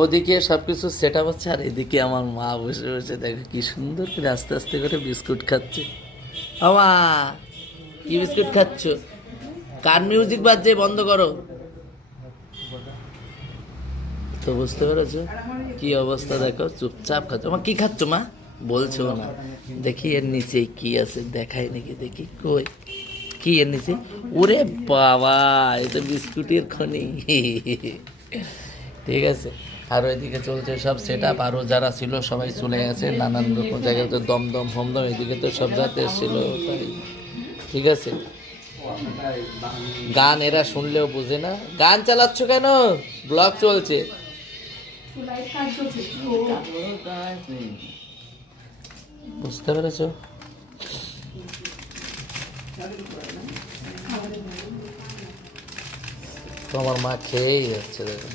ওদিকে সবকিছু set up হচ্ছে, আর এদিকে আমার মা বসে বসে দেখো কি সুন্দর করে আস্তে আস্তে করে বিস্কুট খাচ্ছে। আমা, কি বিস্কুট খাচ্ছ? কার মিউজিক বাজছে, বন্ধ করো। তো বুঝতে পেরেছো কি অবস্থা, দেখো চুপচাপ খাচ্ছ। মা কি খাচ্ছ মা? বলছো না। দেখি এর নিচে কি আছে, দেখাই নাকি, দেখি কই কি এর নিচে। ওরে বাবা, এটা বিস্কুটের খনি। ঠিক আছে। আর ওইদিকে চলছে সব সেট আপ, আরও যারা ছিল সবাই চলে গেছে নানান রকম জায়গায়, তো দমদম ফমদম এদিকে তো সব যাতে এসেছিল তাই। ঠিক আছে। গান এরা শুনলেও বুঝে না। গান চালাচ্ছ কেন? ব্লগ চলছে। বুঝতে পেরেছ? তো আমার মা খেয়েই যাচ্ছে দেখো।